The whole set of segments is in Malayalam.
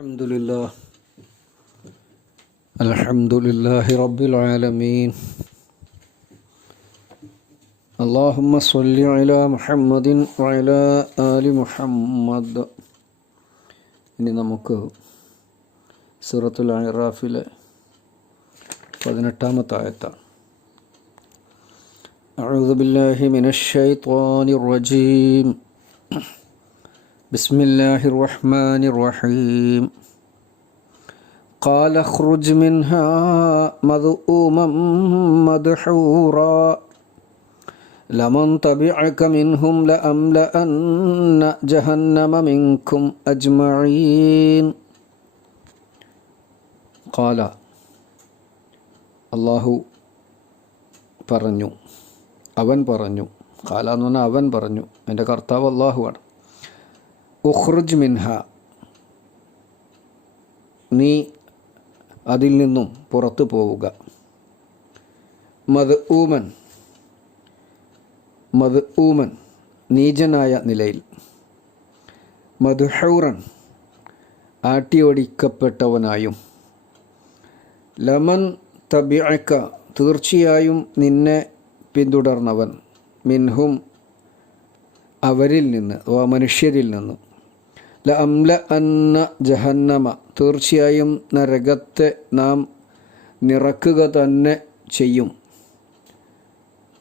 الحمد لله الحمد لله رب العالمين اللهم صل على محمد وعلى آل محمد ഇനി നമുക്ക് സൂറത്തുൽ അറാഫിലെ പതിനെട്ടാമത്തെ ആയത്താണ് أعوذ بالله من الشيطان الرجيم بسم الله الرحمن الرحيم قال اخرج منها مذءوما مدحورا لمن تبعك منهم لأملأن جهنم منكم أجمعين قال അള്ളാഹു പറഞ്ഞു അവൻ പറഞ്ഞു കാല എന്ന് പറഞ്ഞാൽ അവൻ പറഞ്ഞു എൻ്റെ കർത്താവ് അള്ളാഹുവാണ് ഉഖ്റുജ് മിൻഹ. നീ അതിൽ നിന്നും പുറത്തു പോവുക. മത് ഊമൻ മത് ഊമൻ നീചനായ നിലയിൽ. മധുഹൗറൻ ആട്ടിയോടിക്കപ്പെട്ടവനായും. ലമൻ തബിഅക്ക തീർച്ചയായും നിന്നെ പിന്തുടർന്നവൻ. മിൻഹും അവരിൽ നിന്ന് മനുഷ്യരിൽ നിന്ന്. ല അംല അന്ന ജഹന്നമ. തീർച്ചയായും നരകത്തെ നാം നിറക്കുക തന്നെ ചെയ്യും.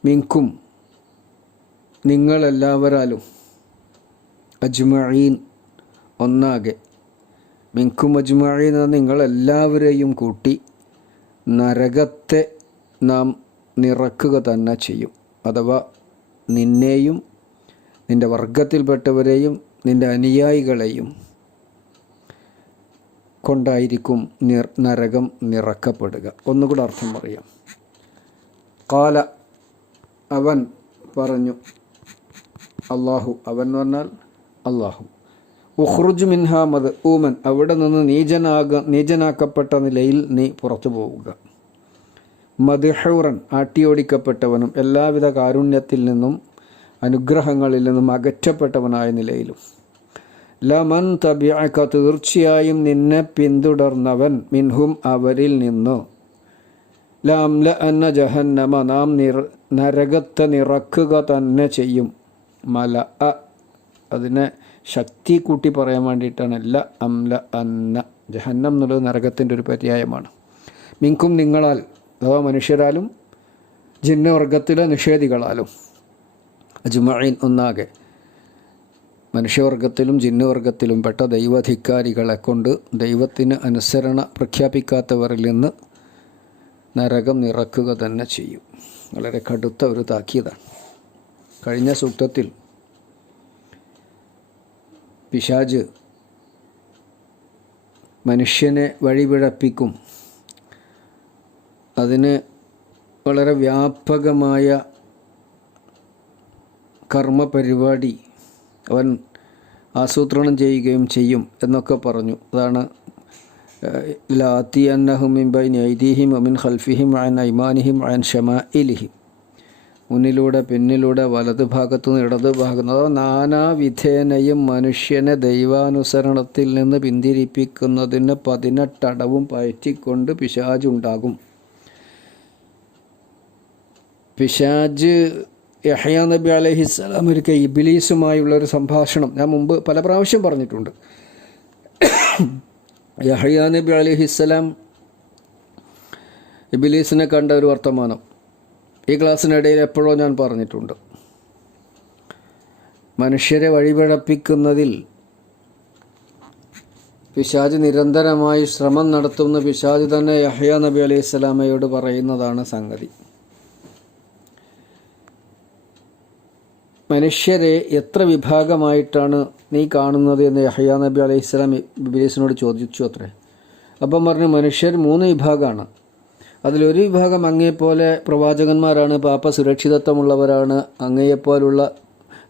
മിങ്കും നിങ്ങളെല്ലാവരാലും അജ്മഈൻ ഒന്നാകെ. മിങ്കും അജ്മഈൻ എന്ന നിങ്ങളെല്ലാവരെയും കൂട്ടി നരകത്തെ നാം നിറക്കുക തന്നെ ചെയ്യും. അഥവാ നിന്നെയും നിന്റെ വർഗത്തിൽപ്പെട്ടവരെയും നിന്റെ അനുയായികളെയും കൊണ്ടായിരിക്കും നിർ നരകം നിറക്കപ്പെടുക. ഒന്നുകൂടെ അർത്ഥം പറയാം. കാല അവൻ പറഞ്ഞു അള്ളാഹു അവൻ എന്ന് പറഞ്ഞാൽ അള്ളാഹു ഉഹ്റുജ് മിൻഹാമദ് ഊമൻ അവിടെ നിന്ന് നീചനാക നീചനാക്കപ്പെട്ട നിലയിൽ നീ പുറത്തു പോവുക. മദ്ഹൗറൻ ആട്ടിയോടിക്കപ്പെട്ടവനും എല്ലാവിധ കാരുണ്യത്തിൽ നിന്നും അനുഗ്രഹങ്ങളിൽ നിന്നും അകറ്റപ്പെട്ടവനായ നിലയിലും. ലമൻ തബിഅക്ക തീർച്ചയായും നിന്നെ പിന്തുടർന്നവൻ മിൻഹും അവരിൽ നിന്നു. ലാം ല അന്ന ജഹന്നമ നാം നിർ നരകത്തെ നിറക്കുക തന്നെ ചെയ്യും. മല അ അതിനെ ശക്തി കൂട്ടി പറയാൻ വേണ്ടിയിട്ടാണ്. ല അംല അന്ന ജഹന്നം എന്നുള്ളത് നരകത്തിന്റെ ഒരു പര്യായമാണ്. മിങ്കും നിങ്ങളാൽ അഥവാ മനുഷ്യരാലും ജിന്നവർഗത്തിലെ നിഷേധികളാലും. അജ്മഈൻ ഒന്നാകെ. മനുഷ്യവർഗത്തിലും ജിന്നുവർഗത്തിലും പെട്ട ദൈവാധികാരികളെ കൊണ്ട് ദൈവത്തിന് അനുസരണ പ്രഖ്യാപിക്കാത്തവരിൽ നിന്ന് നരകം നിറക്കുക തന്നെ ചെയ്യും. വളരെ കടുത്ത ഒരു താക്കീതാണ്. കഴിഞ്ഞ സൂക്തത്തിൽ പിശാജ് മനുഷ്യനെ വഴിപിഴപ്പിക്കും. അതിന് വളരെ വ്യാപകമായ കർമ്മ പരിപാടി അവൻ ആസൂത്രണം ചെയ്യുകയും ചെയ്യും എന്നൊക്കെ പറഞ്ഞു. അതാണ് ലാത്തി അന്നഹുമിൻ ബൈൻ ഐദീഹിം അമിൻ ഖൽഫിഹിം അൻ ഐമാനിഹിം അൻ ഷമാഇലിഹിം. മുന്നിലൂടെ പിന്നിലൂടെ വലത് ഭാഗത്തുനിന്ന് ഇടത് ഭാഗത്ത് അതോ നാനാവിധേനയും മനുഷ്യനെ ദൈവാനുസരണത്തിൽ നിന്ന് പിന്തിരിപ്പിക്കുന്നതിന് പതിനെട്ടടവും പയറ്റിക്കൊണ്ട് പിശാജുണ്ടാകും പിശാജ് യഹയ നബി അലഹിസ്സലാം ഒരിക്കൽ ഇബിലീസുമായുള്ള ഒരു സംഭാഷണം ഞാൻ മുമ്പ് പല പ്രാവശ്യം പറഞ്ഞിട്ടുണ്ട്. യഹയാ നബി അലഹിസ്സലാം ഇബിലീസിനെ കണ്ട ഒരു വർത്തമാനം. ഈ ക്ലാസ്സിനിടയിൽ എപ്പോഴോ ഞാൻ പറഞ്ഞിട്ടുണ്ട്. മനുഷ്യരെ വഴിപിഴപ്പിക്കുന്നതിൽ പിശാജ് നിരന്തരമായി ശ്രമം നടത്തുന്ന പിശാജ് തന്നെ യഹ്യ നബി അലൈഹി സ്വലാമയോട് പറയുന്നതാണ് സംഗതി. മനുഷ്യരെ എത്ര വിഭാഗമായിട്ടാണ് നീ കാണുന്നത് എന്ന് യഹ്യാ നബി അലൈഹി സ്വലാം ഇബിലീസിനോട് ചോദിച്ചു അത്രേ. അപ്പം പറഞ്ഞു മനുഷ്യർ മൂന്ന് വിഭാഗമാണ്. അതിലൊരു വിഭാഗം അങ്ങേപ്പോലെ പ്രവാചകന്മാരാണ് പാപ്പ സുരക്ഷിതത്വമുള്ളവരാണ്. അങ്ങയെപ്പോലുള്ള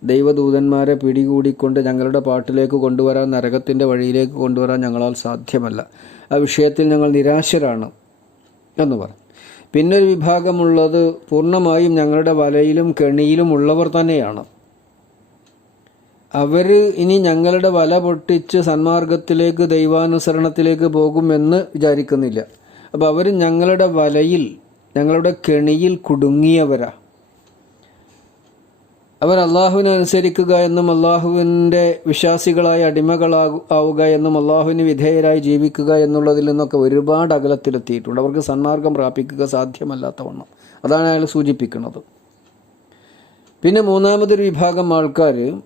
ദൈവദൂതന്മാരെ പിടികൂടിക്കൊണ്ട് ഞങ്ങളുടെ പാട്ടിലേക്ക് കൊണ്ടുവരാൻ നരകത്തിന്റെ വഴിയിലേക്ക് കൊണ്ടുവരാൻ ഞങ്ങളാൽ സാധ്യമല്ല. ആ വിഷയത്തിൽ ഞങ്ങൾ നിരാശരാണ് എന്ന് പറഞ്ഞു. പിന്നെ ഒരു വിഭാഗമുള്ളത് പൂർണമായും ഞങ്ങളുടെ വലയിലും കെണിയിലും ഉള്ളവർ തന്നെയാണ്. അവർ ഇനി ഞങ്ങളുടെ വല പൊട്ടിച്ച് സന്മാർഗത്തിലേക്ക് ദൈവാനുസരണത്തിലേക്ക് പോകുമെന്ന് വിചാരിക്കുന്നില്ല. അപ്പോൾ അവർ ഞങ്ങളുടെ വലയിൽ ഞങ്ങളുടെ കെണിയിൽ കുടുങ്ങിയവരാ. അവർ അള്ളാഹുവിനെ അനുസരിക്കുക എന്നും അള്ളാഹുവിന്റെ വിശ്വാസികളായ അടിമകളാകു ആവുക എന്നും അള്ളാഹുവിന് വിധേയരായി ജീവിക്കുക എന്നുള്ളതിൽ നിന്നൊക്കെ ഒരുപാട് അകലത്തിലെത്തിയിട്ടുണ്ട്. അവർക്ക് സന്മാർഗം പ്രാപിക്കുക സാധ്യമല്ലാത്ത വണ്ണം. അതാണ് അയാൾ സൂചിപ്പിക്കുന്നത്. പിന്നെ മൂന്നാമതൊരു വിഭാഗം ആൾക്കാർ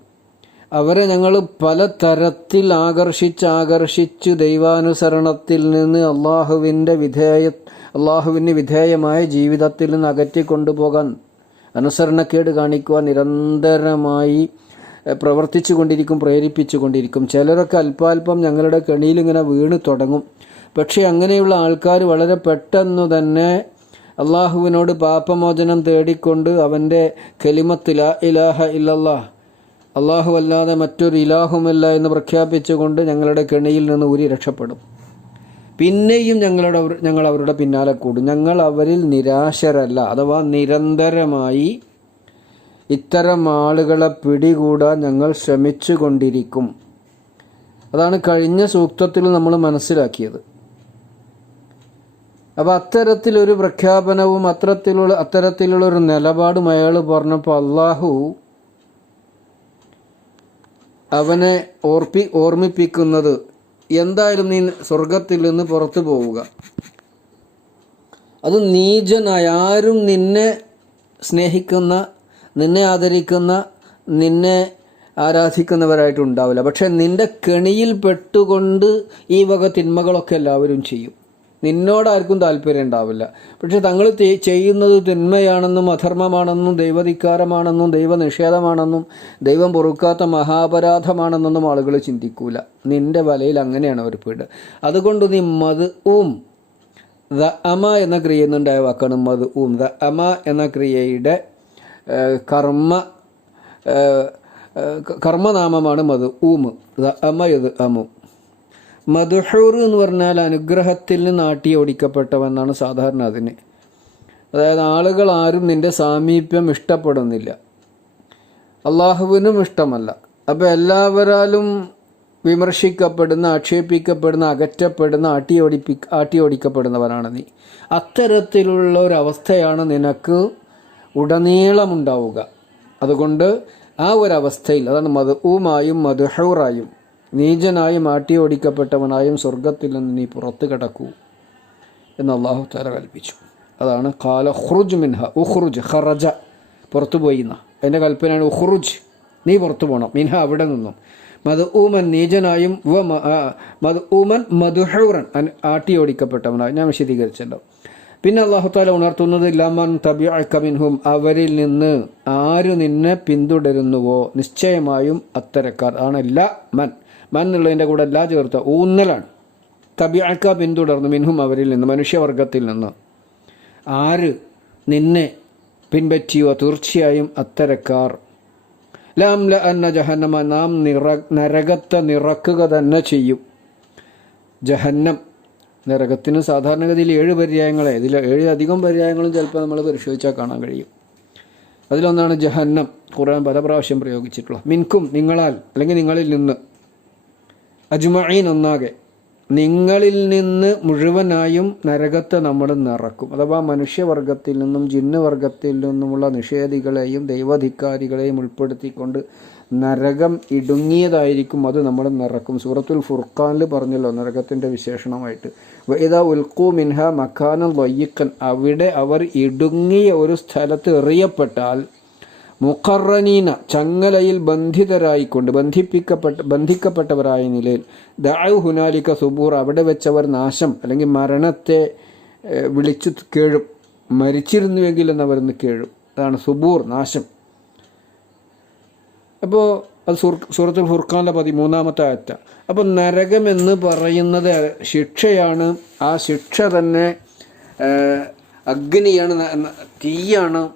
അവരെ ഞങ്ങൾ പല തരത്തിൽ ആകർഷിച്ച് ആകർഷിച്ച് ദൈവാനുസരണത്തിൽ നിന്ന് അള്ളാഹുവിന്റെ വിധേയ അള്ളാഹുവിന് വിധേയമായ ജീവിതത്തിൽ നിന്ന് അകറ്റി കൊണ്ടുപോകാൻ അനുസരണക്കേട് കാണിക്കുവാൻ നിരന്തരമായി പ്രവർത്തിച്ചു കൊണ്ടിരിക്കും പ്രേരിപ്പിച്ചു കൊണ്ടിരിക്കും ചിലരൊക്കെ അല്പാൽപം ഞങ്ങളുടെ കെണിയിൽ ഇങ്ങനെ വീണ് തുടങ്ങും. പക്ഷേ അങ്ങനെയുള്ള ആൾക്കാർ വളരെ പെട്ടെന്ന് തന്നെ അള്ളാഹുവിനോട് പാപമോചനം തേടിക്കൊണ്ട് അവന്റെ കെലിമത്തില ഇലാഹ ഇല്ലല്ലാ അള്ളാഹു അല്ലാതെ മറ്റൊരു ഇലാഹുമില്ല എന്ന് പ്രഖ്യാപിച്ചുകൊണ്ട് ഞങ്ങളുടെ കെണിയിൽ നിന്ന് ഊരി രക്ഷപ്പെടും. പിന്നെയും ഞങ്ങളുടെ ഞങ്ങൾ അവരുടെ പിന്നാലെ കൂടും. ഞങ്ങൾ അവരിൽ നിരാശരല്ല അഥവാ നിരന്തരമായി ഇത്തരം ആളുകളെ പിടികൂടാൻ ഞങ്ങൾ ശ്രമിച്ചു കൊണ്ടിരിക്കും അതാണ് കഴിഞ്ഞ സൂക്തത്തിൽ നമ്മൾ മനസ്സിലാക്കിയത്. അപ്പോൾ അത്തരത്തിലൊരു പ്രഖ്യാപനവും അത്തരത്തിലുള്ള അത്തരത്തിലുള്ള ഒരു നിലപാടും അയാൾ പറഞ്ഞപ്പോൾ അള്ളാഹു അവനെ ഓർപ്പി ഓർമ്മിപ്പിക്കുന്നത് എന്തായാലും നീ സ്വർഗത്തിൽ നിന്ന് പുറത്തു പോവുക. അത് നീചനായ. ആരും നിന്നെ സ്നേഹിക്കുന്ന നിന്നെ ആദരിക്കുന്ന നിന്നെ ആരാധിക്കുന്നവരായിട്ടുണ്ടാവില്ല പക്ഷെ നിന്റെ കെണിയിൽ പെട്ടുകൊണ്ട് ഈ വക തിന്മകളൊക്കെ എല്ലാവരും ചെയ്യും. നിന്നോടാർക്കും താല്പര്യം ഉണ്ടാവില്ല. പക്ഷെ തങ്ങൾ ചെയ്യുന്നത് തിന്മയാണെന്നും അധർമ്മമാണെന്നും ദൈവധിക്കാരമാണെന്നും ദൈവനിഷേധമാണെന്നും ദൈവം പൊറുക്കാത്ത മഹാപരാധമാണെന്നൊന്നും ആളുകൾ ചിന്തിക്കൂല. നിന്റെ വലയിൽ അങ്ങനെയാണ് അവർ പെടുക. അതുകൊണ്ട് നീ മത് ഊം ദ അമ എന്ന ക്രിയ എന്നുണ്ടായ വാക്കാണ് മത് ഊം ദ അമ എന്ന ക്രിയയുടെ കർമ്മ കർമ്മനാമമാണ് മത് ഊമ് ദ അമ യത് അമു. മധുഹൂർ എന്ന് പറഞ്ഞാൽ അനുഗ്രഹത്തിൽ നിന്ന് ആട്ടി ഓടിക്കപ്പെട്ടവെന്നാണ് സാധാരണ അതിന്. അതായത് ആളുകൾ ആരും നിന്റെ സാമീപ്യം ഇഷ്ടപ്പെടുന്നില്ല. അള്ളാഹുവിനും ഇഷ്ടമല്ല. അപ്പോൾ എല്ലാവരാലും വിമർശിക്കപ്പെടുന്ന ആക്ഷേപിക്കപ്പെടുന്ന അകറ്റപ്പെടുന്ന ആട്ടി ഓടിപ്പി ആട്ടി ഓടിക്കപ്പെടുന്നവരാണ് നീ. അത്തരത്തിലുള്ള ഒരവസ്ഥയാണ് നിനക്ക് ഉടനീളമുണ്ടാവുക. അതുകൊണ്ട് ആ ഒരവസ്ഥയിൽ അതാണ് മധുവുമായും മധുഹൂറായും നീചനായും ആട്ടി ഓടിക്കപ്പെട്ടവനായും സ്വർഗത്തിൽ നിന്ന് നീ പുറത്തു കിടക്കൂ എന്ന് അള്ളാഹു തല കൽപ്പിച്ചു. അതാണ് കാല ഹുറുജ് മിൻഹ ഉഹ്റുജ് ഹറജ പുറത്തു പോയി എന്ന. അതിന്റെ കൽപ്പനയാണ് ഉഹ്റുജ് നീ പുറത്തു പോകണം മിൻഹ അവിടെ നിന്നും. മത് ഊമൻ നീചനായും വ മത് ഊമൻ മധുഹൂറൻ ആട്ടി ഓടിക്കപ്പെട്ടവനായി ഞാൻ വിശദീകരിച്ചല്ലോ. പിന്നെ അള്ളാഹു താല ഉണർത്തുന്നത് ലമൻ തബി മിൻഹും അവരിൽ നിന്ന് ആര് നിന്നെ പിന്തുടരുന്നുവോ? നിശ്ചയമായും അത്തരക്കാർ ആണ്. ല മൻ മൻ എന്നുള്ളതിന്റെ കൂടെ എല്ലാ ചേർത്ത ഊന്നലാണ്. തബിയാക്ക പിന്തുടർന്ന് മിൻഹും അവരിൽ നിന്ന് മനുഷ്യവർഗത്തിൽ നിന്ന്. ആര് നിന്നെ പിൻപറ്റിയോ തീർച്ചയായും അത്തരക്കാർ. ലാം ല അന്ന ജഹന്നമ നാം നിറ നരകത്തെ നിറക്കുക തന്നെ ചെയ്യും. ജഹന്നം നരകത്തിന് സാധാരണഗതിയിൽ ഏഴ് പര്യായങ്ങളെ ഇതിൽ ഏഴിലധികം പര്യായങ്ങളും ചിലപ്പോൾ നമ്മൾ പരിശോധിച്ചാൽ കാണാൻ കഴിയും. അതിലൊന്നാണ് ജഹന്നം. ഖുർആൻ പല പ്രാവശ്യം പ്രയോഗിച്ചിട്ടുള്ള മിൻകും നിങ്ങളാൽ അല്ലെങ്കിൽ നിങ്ങളിൽ നിന്ന് അജ്മഈൻ ഒന്നാകെ. നിങ്ങളിൽ നിന്ന് മുഴുവനായും നരകത്തെ നമ്മൾ നിറക്കും. അഥവാ മനുഷ്യവർഗത്തിൽ നിന്നും ജിന്നുവർഗത്തിൽ നിന്നുമുള്ള നിഷേധികളെയും ദൈവാധികാരികളെയും ഉൾപ്പെടുത്തിക്കൊണ്ട് നരകം ഇടുങ്ങിയതായിരിക്കും അത് നമ്മൾ നിറക്കും. സൂറത്തുൽ ഫുർഖാനിൽ പറഞ്ഞല്ലോ നരകത്തിന്റെ വിശേഷണമായിട്ട്. ഇതാ ഉൽക്കു മിൻഹ മഖാനം ലൊയ്യക്കൻ അവിടെ അവർ ഇടുങ്ങിയ ഒരു സ്ഥലത്ത് എറിയപ്പെട്ടാൽ മുഖറനീന ചങ്ങലയിൽ ബന്ധിതരായിക്കൊണ്ട് ബന്ധിപ്പിക്കപ്പെട്ട ബന്ധിക്കപ്പെട്ടവരായ നിലയിൽ ദാവ് ഹുനാലിക്ക സുബൂർ അവിടെ വെച്ചവർ നാശം അല്ലെങ്കിൽ മരണത്തെ വിളിച്ചു കേഴും. മരിച്ചിരുന്നുവെങ്കിൽ എന്നവരെന്ന് കേഴും. അതാണ് സുബൂർ നാശം. അപ്പോൾ അത് സുർ സൂറത്തുൽ ഫുർഖാനിലെ പതിമൂന്നാമത്തെ ആയത്ത. അപ്പം നരകമെന്ന് പറയുന്നത് ശിക്ഷയാണ്. ആ ശിക്ഷ തന്നെ അഗ്നിയാണ് തീയാണ്.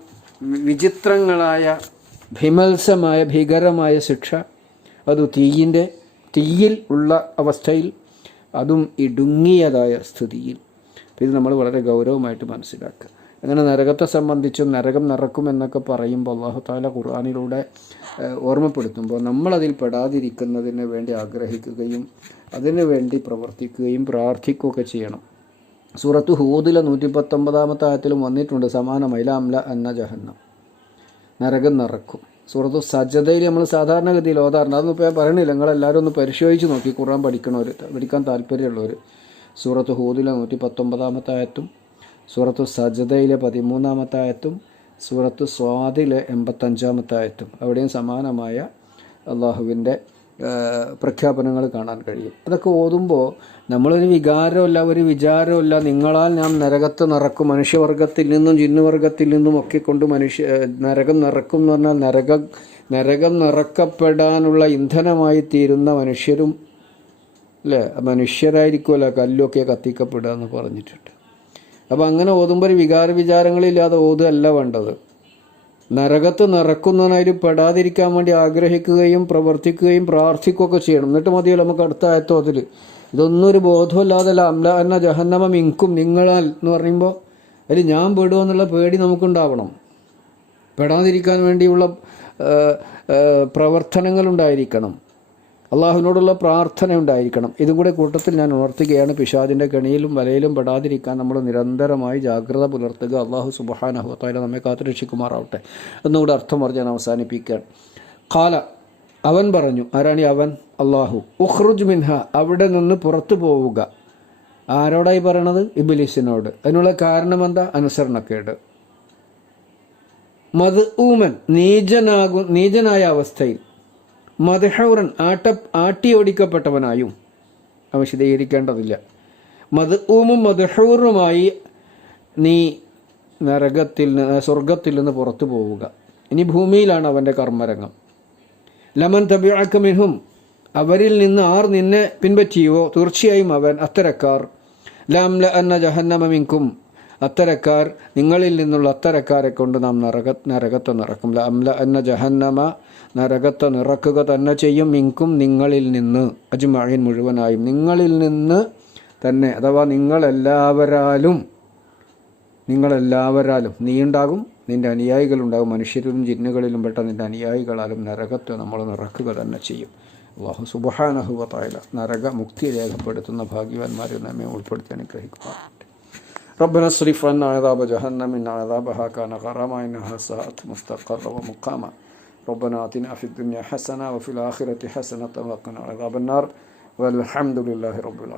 വിചിത്രങ്ങളായ ഭിമത്സമായ ഭീകരമായ ശിക്ഷ അത് തീയിന്റെ തീയിൽ ഉള്ള അവസ്ഥയിൽ അതും ഇടുങ്ങിയതായ സ്ഥിതിയിൽ. ഇത് നമ്മൾ വളരെ ഗൗരവമായിട്ട് മനസ്സിലാക്കുക. അങ്ങനെ നരകത്തെ സംബന്ധിച്ചും നരകം നിറക്കും എന്നൊക്കെ പറയുമ്പോൾ അള്ളാഹു താല ഖുർആാനിലൂടെ ഓർമ്മപ്പെടുത്തുമ്പോൾ നമ്മളതിൽ പെടാതിരിക്കുന്നതിന് വേണ്ടി ആഗ്രഹിക്കുകയും അതിനു വേണ്ടി പ്രവർത്തിക്കുകയും പ്രാർത്ഥിക്കുകയൊക്കെ ചെയ്യണം. സൂറത്ത് ഹൂദിലെ നൂറ്റി പത്തൊമ്പതാമത്തെ ആയത്തിലും വന്നിട്ടുണ്ട് സമാനമായി ലാംല എന്ന ജഹന്നം. നരകം നിറക്കും. സൂറത്ത് സജ്ജതയിൽ നമ്മൾ സാധാരണഗതിയിൽ ഓതാറുണ്ട്. അതൊന്നും ഇപ്പോൾ ഞാൻ പറയണില്ല. നിങ്ങളെല്ലാവരും ഒന്ന് പരിശോധിച്ച് നോക്കി. ഖുർആൻ പഠിക്കണവർ പഠിക്കാൻ താല്പര്യമുള്ളവർ സൂറത്ത് ഹൂദിലെ നൂറ്റി പത്തൊമ്പതാമത്തെ ആയത്തും സൂറത്ത് സജ്ജതയിലെ പതിമൂന്നാമത്തെ ആയത്തും സൂറത്ത് സ്വാദിലെ എൺപത്തഞ്ചാമത്തെ ആയത്തും അവിടെയും സമാനമായ അള്ളാഹുവിന്റെ പ്രഖ്യാപനങ്ങൾ കാണാൻ കഴിയും. അതൊക്കെ ഓതുമ്പോൾ നമ്മളൊരു വികാരമല്ല ഒരു വിചാരമല്ല. നിങ്ങളാൽ ഞാൻ നരകത്ത് നിറക്കും. മനുഷ്യവർഗത്തിൽ നിന്നും ജിന്നുവർഗത്തിൽ നിന്നും ഒക്കെ കൊണ്ട് മനുഷ്യ നരകം നിറക്കും എന്ന് പറഞ്ഞാൽ നരക നരകം നിറക്കപ്പെടാനുള്ള ഇന്ധനമായി തീരുന്ന മനുഷ്യരും അല്ലേ? മനുഷ്യരായിരിക്കുമല്ലോ കല്ലൊക്കെ കത്തിക്കപ്പെടുക എന്ന് പറഞ്ഞിട്ടുണ്ട്. അപ്പോൾ അങ്ങനെ ഓതുമ്പോൾ ഒരു വികാര വിചാരങ്ങളില്ലാതെ ഓതുകയല്ല വേണ്ടത്. നരകത്ത് നിറക്കുന്നതിനായി പെടാതിരിക്കാൻ വേണ്ടി ആഗ്രഹിക്കുകയും പ്രവർത്തിക്കുകയും പ്രാർത്ഥിക്കുകയൊക്കെ ചെയ്യണം. എന്നിട്ട് മതിയല്ലോ നമുക്ക് അടുത്ത ആയത്തോതിൽ ഇതൊന്നും ഒരു ബോധമില്ലാതല്ല അംല എന്ന ജഹന്നമം മിങ്കും നിങ്ങളാൽ എന്ന് പറയുമ്പോൾ അതിൽ ഞാൻ പെടുക എന്നുള്ള പേടി നമുക്കുണ്ടാവണം. പെടാതിരിക്കാൻ വേണ്ടിയുള്ള പ്രവർത്തനങ്ങൾ ഉണ്ടായിരിക്കണം. അള്ളാഹുവിനോടുള്ള പ്രാർത്ഥന ഉണ്ടായിരിക്കണം ഇതും കൂടെ കൂട്ടത്തിൽ ഞാൻ ഉണർത്തുകയാണ്. പിഷാദിന്റെ കെണിയിലും വലയിലും പെടാതിരിക്കാൻ നമ്മൾ നിരന്തരമായി ജാഗ്രത പുലർത്തുക. അള്ളാഹു സുബഹാനഹുത്തായ നമ്മെ കാത്തുരക്ഷിക്കുമാറാവട്ടെ എന്നുകൂടെ അർത്ഥം പറഞ്ഞ് ഞാൻ അവസാനിപ്പിക്കുകയാണ് കാല അവൻ പറഞ്ഞു ആരാണി അവൻ? അള്ളാഹു. ഉഖ്റുജ് മിൻഹ അവിടെ നിന്ന് പുറത്തു പോവുക. ആരോടായി പറയണത്? ഇബിലിസിനോട്. അതിനുള്ള കാരണം എന്താ? അനുസരണക്കേട്. മത് ഊമൻ നീചനാകും നീചനായ അവസ്ഥയിൽ. മദ്ഹൗറൻ ആട്ട ആട്ടിയോടിക്കപ്പെട്ടവനായും അവ വിശദീകരിക്കേണ്ടതില്ല മത് ഊമും മദ്ഹൂറുമായി നീ നരകത്തിൽ നിന്ന് സ്വർഗത്തിൽ നിന്ന് പുറത്തു പോവുക. ഇനി ഭൂമിയിലാണ് അവന്റെ കർമ്മരംഗം. ലമൻ തബിഴക്കമിനും അവരിൽ നിന്ന് ആർ നിന്നെ പിൻപറ്റിയോ? തീർച്ചയായും അവൻ അത്തരക്കാർ. ലാംല അന്ന ജഹന്നമ മിൻകും അത്തരക്കാർ നിങ്ങളിൽ നിന്നുള്ള അത്തരക്കാരെ കൊണ്ട് നാം നരക നരകത്തെ നിറക്കും. അംല എന്ന ജഹന്നമ നരകത്തെ നിറക്കുക തന്നെ ചെയ്യും ഇങ്കും നിങ്ങളിൽ നിന്ന്. അജ്മഅീൻ മുഴുവനായും നിങ്ങളിൽ നിന്ന് തന്നെ അഥവാ നിങ്ങളെല്ലാവരാലും നിങ്ങളെല്ലാവരാലും നീ ഉണ്ടാകും നിന്റെ അനുയായികളുണ്ടാകും. മനുഷ്യരിലും ജിന്നുകളിലും പെട്ട നിന്റെ അനുയായികളാലും നരകത്തെ നമ്മൾ നിറക്കുക തന്നെ ചെയ്യും. അള്ളാഹു സുബഹാനഹുവത്തായ നരക മുക്തി രേഖപ്പെടുത്തുന്ന ഭാഗ്യവാന്മാരെ നമ്മെ ഉൾപ്പെടുത്തി അനുഗ്രഹിക്കുക ربنا اصرف عنا عذاب جهنم إن عذابها كان غراما إنها ساءت مستقرا ومقاما. ربنا آتنا في الدنيا حسنة وفي الآخرة حسنة وقنا عذاب النار. والحمد لله رب العالمين.